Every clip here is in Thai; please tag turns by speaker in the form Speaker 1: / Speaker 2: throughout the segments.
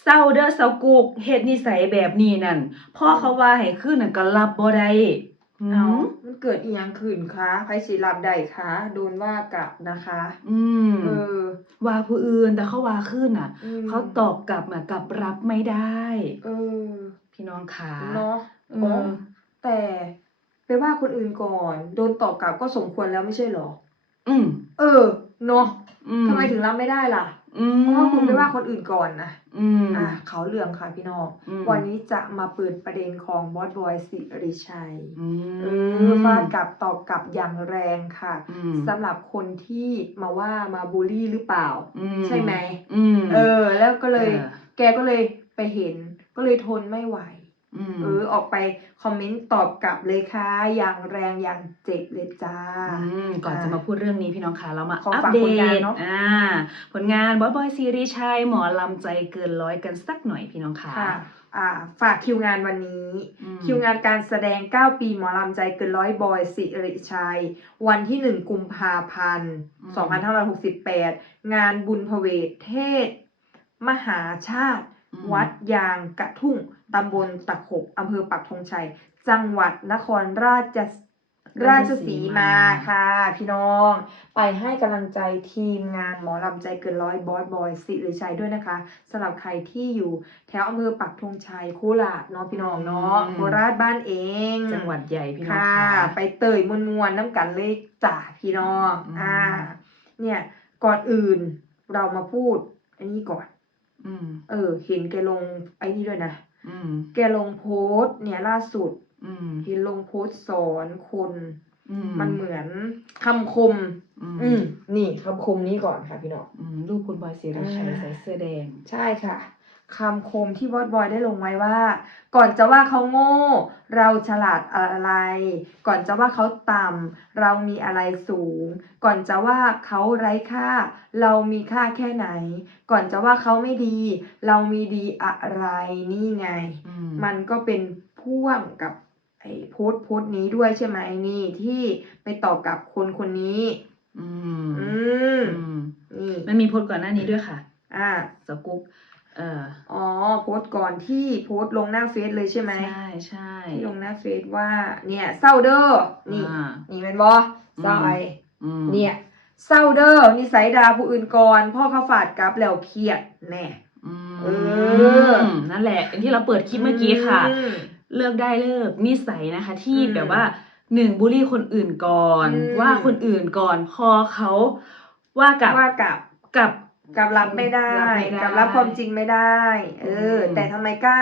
Speaker 1: เศร้าเด้อเศร้ากุกเฮ็ดนิสัยแบบนี้นั่นพ่อเขาว่าให้คืนนั่นก็รับบ่ได้หื
Speaker 2: เอา
Speaker 1: ม
Speaker 2: มันเกิดอีหยังขึ้นคะใครสิรับได้คะ โดนว่ากลับนะคะ
Speaker 1: อืม
Speaker 2: เออ
Speaker 1: ว่าผู้อื่นแต่เขาว่าคืนน่ะ
Speaker 2: อืม
Speaker 1: เขาตอบกลับมากลับรับไม่ได้
Speaker 2: เออ
Speaker 1: พี่น้องขา
Speaker 2: เนาะ
Speaker 1: เออ
Speaker 2: อ๋อแต่ไปว่าคนอื่นก่อน โดนตอบกลับก็สมควรแล้วไม่ใช่เหรอ
Speaker 1: อืม
Speaker 2: เออ เนาะ
Speaker 1: อืม
Speaker 2: ทำไมถึงรับไม่ได้ล่ะ
Speaker 1: อืม
Speaker 2: เพราะว่าคุณไปว่าคนอื่นก่อนนะ
Speaker 1: อืม
Speaker 2: อะเขาเรื่องค่ะพี่น้อง
Speaker 1: อืม
Speaker 2: วันนี้จะมาเปิดประเด็นของบอสบอยสิริชัย
Speaker 1: อื
Speaker 2: เอ
Speaker 1: ม
Speaker 2: อฟาดกลับตอบกลับอย่างแรงค่ะ
Speaker 1: อืม
Speaker 2: สำหรับคนที่มาว่ามาบูลลี่หรือเปล่า
Speaker 1: อืม
Speaker 2: ใช่ไหม
Speaker 1: อืม
Speaker 2: เออ แล้วก็เลย
Speaker 1: ออ
Speaker 2: แกก็เลยไปเห็น ก็เลยทนไม่ไหว
Speaker 1: อืม
Speaker 2: เออออกไปคอมเมนต์ตอบกลับเลยค่ะ อย่างแรงอย่างเจ็บเลยจ้า
Speaker 1: อืมก่อนจะมาพูดเรื่องนี้พี่น้องคะเรามา
Speaker 2: ขอ
Speaker 1: อัป
Speaker 2: ฝาก
Speaker 1: เด
Speaker 2: ผลงาน
Speaker 1: ต
Speaker 2: เนอะ
Speaker 1: อ่าผลงานบอยบอยซีรีส์ชัยหมอลำใจเกินร้อยกันสักหน่อยพี่น้องคะ
Speaker 2: ค่ะ อ่า ฝากคิวงานวันนี้
Speaker 1: อืม
Speaker 2: คิวงานการแสดง 9 ปีหมอลำใจเกินร้อยบอยสิริชัย วันที่ 1 กุมภาพันธ์2568 งานบุญพเวทเทศ มหาชาติ
Speaker 1: อืม
Speaker 2: วัดยางกระทุ่งตำบลตะขบอำเภอปักธงชัย จังหวัดนครราชราชสีมาค่ะ พี่น้อง ไปให้กำลังใจทีมงานหมอลำใจเกินร้อยบอยบอยสิริชัยด้วยนะคะสำหรับใครที่อยู่แถวอำเภอปักธงชัยโคราชเนาะพี่น้องเนาะ
Speaker 1: อืม
Speaker 2: โคราชบ้านเอง
Speaker 1: จังหวัดใหญ่พี่น้อง
Speaker 2: ค่ะ
Speaker 1: คะ
Speaker 2: ไปเตยมวนมวนๆน้ำกันเลยจ้าพี่น้อง
Speaker 1: อืม
Speaker 2: อ่า เนี่ยก่อนอื่นเรามาพูดอันนี้ก่อน
Speaker 1: อืม
Speaker 2: เออ เห็นแกลงไอ้นี่ด้วยนะ
Speaker 1: อืม
Speaker 2: แกลงโพสต์เนี่ยล่าสุด
Speaker 1: อืม
Speaker 2: เห็นลงโพสต์สอนคน
Speaker 1: อืม
Speaker 2: มันเหมือนคำคม
Speaker 1: อืม
Speaker 2: อืมนี่คำคมนี้ก่อนค่ะพี่น้อง
Speaker 1: อืมลูกคุณบอยซีรีส์ชัย
Speaker 2: อ่า
Speaker 1: ใส่เสื้อแดง
Speaker 2: ใช่ค่ะ คำคมที่บอสบอยได้ลงไว้ว่า ก่อนจะว่าเขาโง่ เราฉลาดอะไร ก่อนจะว่าเขาต่ำเรามีอะไรสูง ก่อนจะว่าเขาไร้ค่า เรามีค่าแค่ไหน ก่อนจะว่าเขาไม่ดี เรามีดีอะไรนี่ไง
Speaker 1: อืม
Speaker 2: มันก็เป็นพ่วงกับไอ้โพสต์โพสต์นี้ด้วยใช่ไหมนี่ที่ไปตอบกับคนคนนี้
Speaker 1: อืม
Speaker 2: อืม
Speaker 1: อืม
Speaker 2: นี่
Speaker 1: มันมีโพสต์ก่อนหน้านี้ด้วยค่ะ
Speaker 2: อ่า
Speaker 1: สกุ๊ก เออ
Speaker 2: อ๋อโพสต์ก่อนที่โพสต์ลงหน้าเฟซเลยใช่ไหม
Speaker 1: ใช่ใช่
Speaker 2: ที่ลงหน้าเฟซว่า เนี่ยเศร้าเด้อนี่
Speaker 1: อ่า
Speaker 2: นี่เป็นบอเศร้าไอ
Speaker 1: อืม
Speaker 2: เนี่ยเศร้าเด้อนิสัยดาผู้อื่นก่อนพ่อเขาฝาดกลับแล้วเครียดแน่
Speaker 1: อืม
Speaker 2: เออ
Speaker 1: นั่นแหละอย่างที่เราเปิดคลิปเมื่อกี้ค่ะ
Speaker 2: อืม
Speaker 1: เลือกได้เลิกนิสัยนะคะ ที่
Speaker 2: อืม
Speaker 1: แบบว่าหนึ่งบูลลี่คนอื่นก่อน
Speaker 2: อืม
Speaker 1: ว่าคนอื่นก่อน พอเขาว่ากับ
Speaker 2: ว่ากับ
Speaker 1: กับ
Speaker 2: กับรับไม่ได้
Speaker 1: รับไม่ได้
Speaker 2: กับรับความจริงไม่ได้ เออ
Speaker 1: อืม
Speaker 2: แต่ทำไมกล้า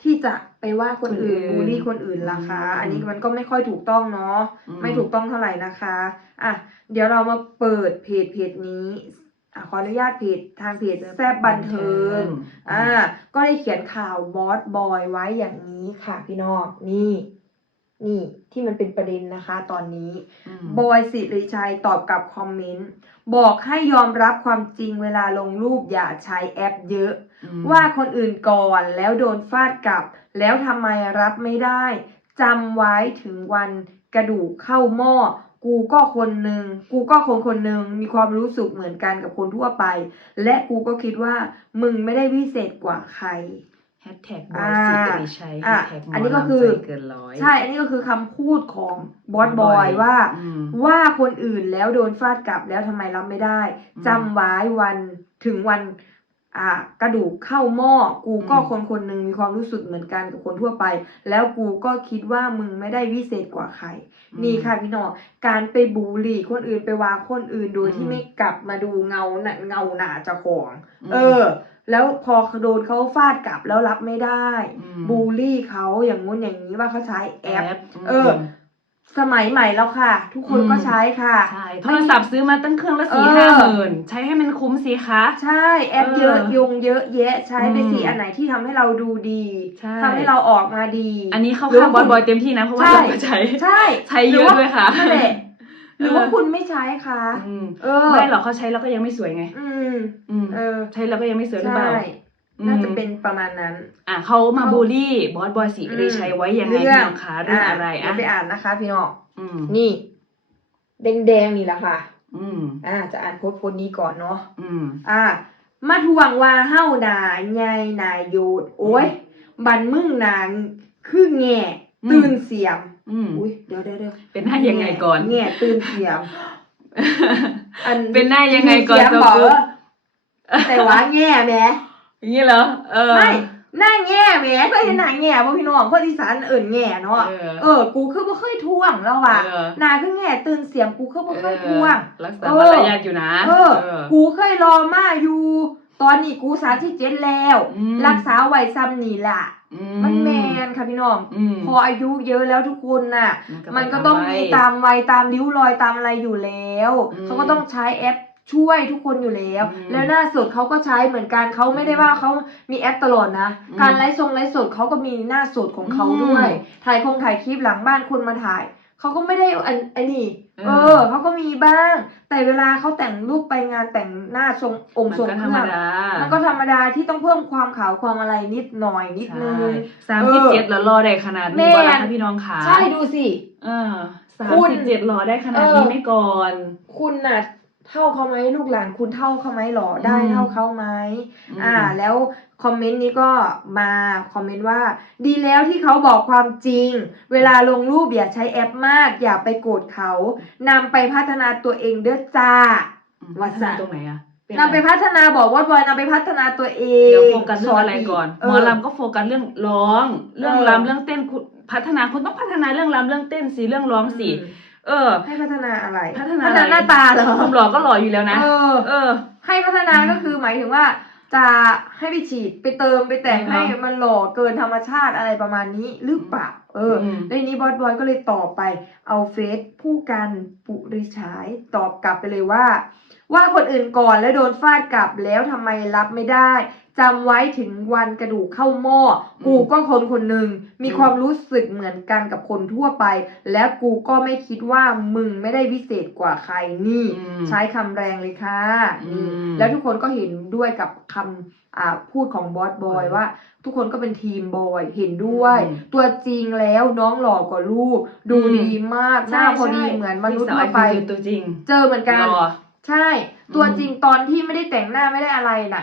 Speaker 2: ที่จะไปว่าคนอื่น
Speaker 1: คนอื่น
Speaker 2: บูลลี่คนอื่นล่ะคะ
Speaker 1: อืม
Speaker 2: อันนี้มันก็ไม่ค่อยถูกต้องเนาะ
Speaker 1: อืม
Speaker 2: ไม่ถูกต้องเท่าไหร่นะคะ อะ เดี๋ยวเรามาเปิดเพจเพจนี้อะขออนุญาตเพจทางเพจแซบบันเทิงอ่าก็ได้เขียนข่าวบอสบอยไว้อย่างนี้ค่ะพี่น้องนี่ นี่ที่มันเป็นประเด็นนะคะตอนนี้
Speaker 1: อืม
Speaker 2: บอยสิริชัยตอบกับคอมเมนต์บอกให้ยอมรับความจริงเวลาลงรูปอย่าใช้แอปเยอะ
Speaker 1: อืม
Speaker 2: ว่าคนอื่นก่อนแล้วโดนฟาดกลับ แล้วทำไมรับไม่ได้จำไว้ถึงวันกระดูกเข้าหม้อกูก็คนหนึ่งกูก็คนคนหนึ่งมีความรู้สึกเหมือนกันกับคนทั่วไป และกูก็คิดว่ามึงไม่ได้วิเศษกว่าใคร
Speaker 1: แฮชแท็กบ
Speaker 2: อ่า
Speaker 1: อยสิริชัยแฮ
Speaker 2: อะ
Speaker 1: ชแท็กหม
Speaker 2: อันนี้ก็
Speaker 1: ลำ
Speaker 2: คือ
Speaker 1: ใจเกินร้อย
Speaker 2: ใช่ อันนี้ก็คือคำพูดของบอสบอยว่า
Speaker 1: อืม
Speaker 2: ว่าคนอื่นแล้วโดนฟาดกลับแล้วทำไมรับไม่ได้
Speaker 1: อืม
Speaker 2: จำไว้วันถึงวันอ่า กระดูกเข้าหม้อกูก็
Speaker 1: อืม
Speaker 2: คนคนหนึ่งมีความรู้สึกเหมือนกันกับคนทั่วไป แล้วกูก็คิดว่ามึงไม่ได้วิเศษกว่าใคร นี่ค่ะพี่น้องการไปบูลลี่คนอื่นไปว่าคนอื่นโดยที่
Speaker 1: อืม
Speaker 2: ไม่กลับมาดูเงาหนะเงาหนาเจ้าของ
Speaker 1: ม
Speaker 2: เออ แล้วพอโดนเขาฟาดกลับแล้วรับไม่ได้
Speaker 1: ม
Speaker 2: บูลลี่เขาอย่างงู้นอย่างนี้ว่าเขาใช้แอป
Speaker 1: ม
Speaker 2: เออ สมัยใหม่แล้วค่ะ ทุกคน
Speaker 1: อืม
Speaker 2: ก็ใช้ค่ะ
Speaker 1: ใช่โทรศัพท์ซื้อมาตั้งเครื่องละสี่
Speaker 2: เออ
Speaker 1: ห้าหมื่นใช้ให้มันคุ้มสิคะ
Speaker 2: ใช่แอป
Speaker 1: เออ
Speaker 2: เยอะยงเยอะแยะใช้ไปสิ
Speaker 1: อืม
Speaker 2: อันไหนที่ทำให้เราดูดี
Speaker 1: ใช่
Speaker 2: ทำให้เราออกมาดี
Speaker 1: อันนี้เข้า
Speaker 2: หรือ
Speaker 1: ข้างบ
Speaker 2: ว่า
Speaker 1: อย
Speaker 2: คุณ
Speaker 1: บอยเต็มที่นะ เพราะว่า
Speaker 2: ใช่
Speaker 1: เราก็ใช้
Speaker 2: ใช่
Speaker 1: ใช้เยอะด้วยค่ะ
Speaker 2: นั่นแหละหรือว่า
Speaker 1: เออ
Speaker 2: คุณไม่ใช้คะ
Speaker 1: อืม
Speaker 2: เออ
Speaker 1: ไม่หรอกเขาใช้แล้วก็ยังไม่สวยไง
Speaker 2: อืม
Speaker 1: อืม
Speaker 2: เออ
Speaker 1: ใช้แล้วก็ยังไม่สวยหรือเป
Speaker 2: ใช่
Speaker 1: ล่าอืม
Speaker 2: น่าจะเป็นประมาณนั้น
Speaker 1: อะเขามา
Speaker 2: เขา
Speaker 1: บูลลี่บอสบอยสีริชัยไว้ยังไงพี่น้องคะเรื่องอะไร
Speaker 2: เดี๋ย
Speaker 1: อะ
Speaker 2: วไปอ่านนะคะ พี่น้อง
Speaker 1: อืม
Speaker 2: นี่ แดงๆนี่แหละค่ะ
Speaker 1: อืม
Speaker 2: อ่า จะอ่านโพสต์โพสต์นี้ก่อนเนาะ
Speaker 1: อืม
Speaker 2: อ่า มาทวงว่าเฮานาใหญ่นาโยดโอ้ยบันมึงนางคือแง่
Speaker 1: อืม
Speaker 2: ตื่นเสียม
Speaker 1: อืม
Speaker 2: อุ้ยเดี๋ยวเดี๋ยวเดี๋ยว
Speaker 1: เป็นหน้ายังไงก่อน
Speaker 2: แง่ตื่นเสียมอัน
Speaker 1: เป็นหน้ายังไงก่อน
Speaker 2: ตื่เสียม
Speaker 1: สม
Speaker 2: บอก
Speaker 1: มุติ
Speaker 2: แต่ว่าแง่แหม
Speaker 1: อย่างนี้เหรอ เออ
Speaker 2: ไม่หน้าแง่แหมเคยเห็นหน้าแง่บ่พี่น้องคนอีสานเอิ่นแง่เนาะ
Speaker 1: เออ
Speaker 2: เออ กูคือบ่เคยท่วงแล้วว่ะ
Speaker 1: เออ
Speaker 2: หน้าคือแง่ตื่นเสียมกูคือบ่เคยท่วง
Speaker 1: เออรักษา
Speaker 2: เออ
Speaker 1: มารยาทอยู่นะ
Speaker 2: เออ
Speaker 1: เออ
Speaker 2: กูเคยรอมาอยู่ ตอนนี้กู37แล้ว
Speaker 1: อืม
Speaker 2: รักษาไว้ซ้ำนี่ล่ะ
Speaker 1: อื
Speaker 2: มันแมนค่ะพี่น้อง
Speaker 1: อืม
Speaker 2: พออายุเยอะแล้วทุกคนน่ะ มันก็
Speaker 1: ไป
Speaker 2: ต้อง
Speaker 1: ไว้
Speaker 2: มีตามวัยตามริ้วรอยตามอะไรอยู่แล้ว
Speaker 1: อืม
Speaker 2: เขาก็ต้องใช้แอป ช่วยทุกคนอยู่แล้ว
Speaker 1: อืม
Speaker 2: แล้วหน้าสดเขาก็ใช้เหมือนกันเขาไม่ได้ว่าเขามีแอปตลอดนะ
Speaker 1: อืม
Speaker 2: การไลฟ์ทรงไลฟ์สดเขาก็มีหน้าสดของเขา
Speaker 1: อืม
Speaker 2: ด้วย ถ่ายคงถ่ายคลิปหลังบ้านคนมาถ่าย เขาก็ไม่ได้อันไอ้นี่
Speaker 1: เออ
Speaker 2: เออเขาก็มีบ้าง แต่เวลาเขาแต่งรูปไปงานแต่งหน้าทรงอง
Speaker 1: มั
Speaker 2: ค์
Speaker 1: น
Speaker 2: ทรง
Speaker 1: ก็
Speaker 2: เค
Speaker 1: ธร
Speaker 2: รื่
Speaker 1: รม
Speaker 2: อง
Speaker 1: ดา
Speaker 2: มันก็ธรรมดาที่ต้องเพิ่มความขาวความอะไรนิดหน่อยนิดนึง
Speaker 1: สามสิบเจ็ดแล้วรอได้ขนาด
Speaker 2: แม่
Speaker 1: นี้บ่ล่ะคะพี่น้องขา
Speaker 2: ใช่ดูสิ
Speaker 1: เออสาม
Speaker 2: คุณ
Speaker 1: สิบเจ็ดรอได้ขนาด
Speaker 2: เอ
Speaker 1: นี้
Speaker 2: อ
Speaker 1: ไม่ก่อน
Speaker 2: คุณน่ะ เท่าเขาไหมลูกหลานคุณเท่าเขาไหมหรอได้
Speaker 1: อืม
Speaker 2: เท่าเขาไหมอ่า แล้วคอมเมนต์นี้ก็มาคอมเมนต์ว่า ดีแล้วที่เขาบอกความจริง เวลาลงรูปอย่าใช้แอปมาก อย่าไปโกรธเขานำไปพัฒนาตัวเองเด้อจ้า
Speaker 1: อืม
Speaker 2: ว่า
Speaker 1: พัฒ
Speaker 2: จะ
Speaker 1: นาตรงไหนอะเป็น
Speaker 2: นำไปพัฒนาบอกว่าบอยนำไปพัฒนาตัวเอง
Speaker 1: เดี๋ยวโฟกัสเรื่องอะไรก่อน
Speaker 2: เอ
Speaker 1: หม
Speaker 2: อ
Speaker 1: อลำก็โฟกัสเรื่องร้อง เรื่อง
Speaker 2: เออ
Speaker 1: รำเรื่องเต้นคุณพัฒนาคุณต้องพัฒนาเรื่องรำเรื่องเต้นสิเรื่องร้องสิ
Speaker 2: อืม
Speaker 1: เออ
Speaker 2: ให้พัฒนาอะไร
Speaker 1: พัฒนา
Speaker 2: พัฒนาหน้าตาเหรอ
Speaker 1: ความหล่อก็หล่ออยู่แล้วนะ
Speaker 2: เออ
Speaker 1: เออ
Speaker 2: ให้พัฒนาก็คือหมายถึงว่า จะให้ไปฉีดไปเติมไปแต่ง
Speaker 1: อืม
Speaker 2: ให้มันหล่อเกินธรรมชาติอะไรประมาณนี้หรือเปล่า เอออ
Speaker 1: ม
Speaker 2: แล้วทีนี้บอสบอยก็เลยตอบไป เอาเฟซผู้กันปุริฉายตอบกลับไปเลยว่า ว่าคนอื่นก่อนแล้วโดนฟาดกลับแล้วทำไมรับไม่ได้ จำไว้ถึงวันกระดูกเข้าหม้ออ
Speaker 1: ม
Speaker 2: กูก็คนคนหนึ่งมี
Speaker 1: อืม
Speaker 2: ความรู้สึกเหมือนกันกับคนทั่วไป และกูก็ไม่คิดว่ามึงไม่ได้วิเศษกว่าใครนี่
Speaker 1: อืม
Speaker 2: ใช้คำแรงเลยค่ะนี่
Speaker 1: อืม
Speaker 2: แล้วทุกคนก็เห็นด้วยกับคำอ่าพูดของบอสบอย
Speaker 1: อืม
Speaker 2: ว่า ทุกคนก็เป็นทีมบอยเห็นด้วย
Speaker 1: อืม
Speaker 2: ตัวจริงแล้วน้องหล่อกว่ารูป ดู
Speaker 1: อืม
Speaker 2: ดีมากหน้าพอดีเหมือนมนุษย์ทั่วไป
Speaker 1: พี่สาวอ้ตัวจริง
Speaker 2: เจอเหมือนกัน
Speaker 1: หล่อ
Speaker 2: ใช่ ตัว
Speaker 1: อืม
Speaker 2: จริงตอนที่ไม่ได้แต่งหน้าไม่ได้อะไรน่ะ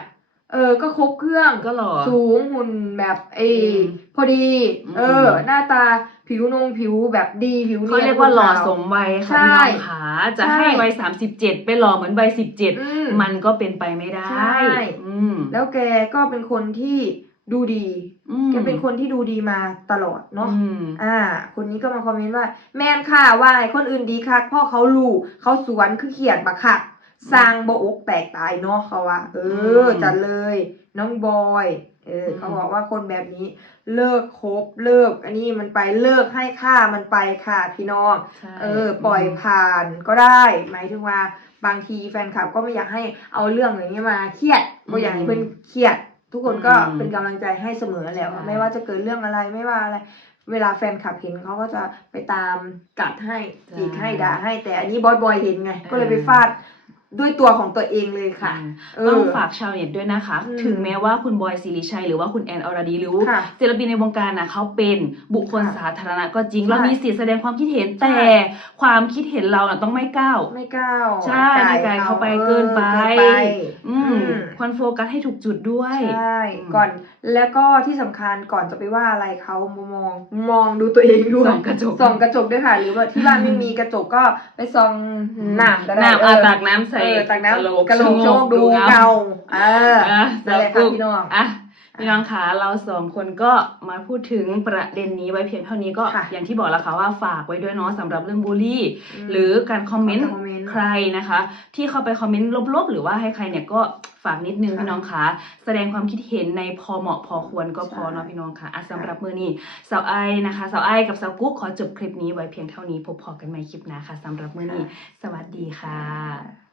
Speaker 2: เออ ก็ครบเครื่อง
Speaker 1: ก็หล่อ
Speaker 2: สูงหุ่นแบบเออ
Speaker 1: อืม
Speaker 2: พอดี
Speaker 1: อืม
Speaker 2: เออ หน้าตาผิวนงผิวแบบดีผิว
Speaker 1: เขา
Speaker 2: เนียน
Speaker 1: เรียกว่าหล่อ
Speaker 2: ขว
Speaker 1: สมวัยค่ะ
Speaker 2: ใช่
Speaker 1: พี่น้องขาจะ
Speaker 2: ใช่
Speaker 1: ให้วัยสามสิบเจ็ดไปหล่อเหมือนวัยสิบเจ็ด
Speaker 2: อืม
Speaker 1: มันก็เป็นไปไม่ได้
Speaker 2: ใช่
Speaker 1: อืม
Speaker 2: แล้วแกก็เป็นคนที่ดูดี
Speaker 1: อืม
Speaker 2: แกเป็นคนที่ดูดีมาตลอดเนาะ
Speaker 1: อืม
Speaker 2: อ่า คนนี้ก็มาคอมเมนต์ว่า แมนค่ะว่าให้คนอื่นดีค่ะพ่อเขาลูกเขาสวนคือเขียดบักค่ะ สร้างโบอกแตกตายเนาะเขาว่าเออ
Speaker 1: ม
Speaker 2: จัดเลยน้องบอยเอออ
Speaker 1: ม
Speaker 2: เขาบอกว่าคนแบบนี้เลิกคบเลิก อันนี้มันไปเลิกให้ค่ามันไปค่ะพี่น้อง
Speaker 1: ใช่
Speaker 2: เออ ปล่อยผ่านก็ได้ หมายถึงว่าบางทีแฟนคลับก็ไม่อยากให้เอาเรื่องอย่างนี้มาเครียดก็อยากให้เพื่อนเครียด ทุกคนก็
Speaker 1: อืม
Speaker 2: เป็นกำลังใจให้เสมอแหละว่า
Speaker 1: ใช่
Speaker 2: ไม่ว่าจะเกิดเรื่องอะไรไม่ว่าอะไร เวลาแฟนคลับเห็นเขาก็จะไปตามกัดให้จีกให้ด่าให้แต่อันนี้บอยบอยเห็นไง ก็เลยไปฟาด ด้วยตัวของตัวเองเลยค่ะเออ
Speaker 1: ต้องฝากชาวเน็ตด้วยนะคะ
Speaker 2: อืม
Speaker 1: ถึงแม้ว่าคุณบอยสิริชัยหรือว่าคุณแอนอรดีหรือ
Speaker 2: ค่ะ
Speaker 1: ศิลปินในวงการนะเขาเป็นบุคคล
Speaker 2: ค่ะ
Speaker 1: สาธารณะก็จริง
Speaker 2: ใช่
Speaker 1: เรามีสิทธิ์แสดงความคิดเห็น
Speaker 2: ใช่
Speaker 1: แต่ความคิดเห็นเราน่ะต้องไม่ก้าว
Speaker 2: ไม่ก้าว
Speaker 1: ใช่ไม่ไกลเข้าไปเกินไป
Speaker 2: เกินไป
Speaker 1: อืม
Speaker 2: อืม
Speaker 1: ควรโฟกัสให้ถูกจุดด้วย
Speaker 2: ใช่
Speaker 1: อืม
Speaker 2: ก่อนแล้วก็ที่สำคัญก่อนจะไปว่าอะไรเขามามองมองดูตัวเองด้วย
Speaker 1: ส่องกระจก
Speaker 2: ส่องกระจกด้วยค่ะ หรือว่าที่บ้านไม่มีกระจกก็ไปส่องน้ำก็ได้
Speaker 1: น้ำ
Speaker 2: เอ
Speaker 1: อา
Speaker 2: อ
Speaker 1: ตักน้ำใส่
Speaker 2: เออตักน้ำ
Speaker 1: กะโหลก
Speaker 2: กระโหลกโชคดูเงาเออ
Speaker 1: อะ
Speaker 2: นั่นแหละค่ะพี่น้อง
Speaker 1: อะพี่น้องคะเราสองคนก็มาพูดถึงประเด็นนี้ไว้เพียงเท่านี้ก็
Speaker 2: ค่ะ
Speaker 1: อย่างที่บอกแล้วค่ะว่าฝากไว้ด้วยเนาะสำหรับเรื่องบูลลี่
Speaker 2: ม
Speaker 1: หรือการคอมเมนต์
Speaker 2: คอมเมนต์
Speaker 1: ใครนะคะ ที่เข้าไปคอมเมนต์ลบๆ หรือว่าให้ใครเนี่ยก็ฝากนิดนึง
Speaker 2: ค่ะ
Speaker 1: พี่น้องคะแสดงความคิดเห็นในพอเหมาะพอควรก็พอเนาะ
Speaker 2: ใช่
Speaker 1: พี่น้องค่ะอะสำหรับมือนี้สาวไอนะคะสาวไอกับสาวกุ๊กขอจบคลิปนี้ไว้เพียงเท่านี้พบพอกันใหม่คลิปหน้าค่ะสำหรับมือนี้สวัสดีค่ะ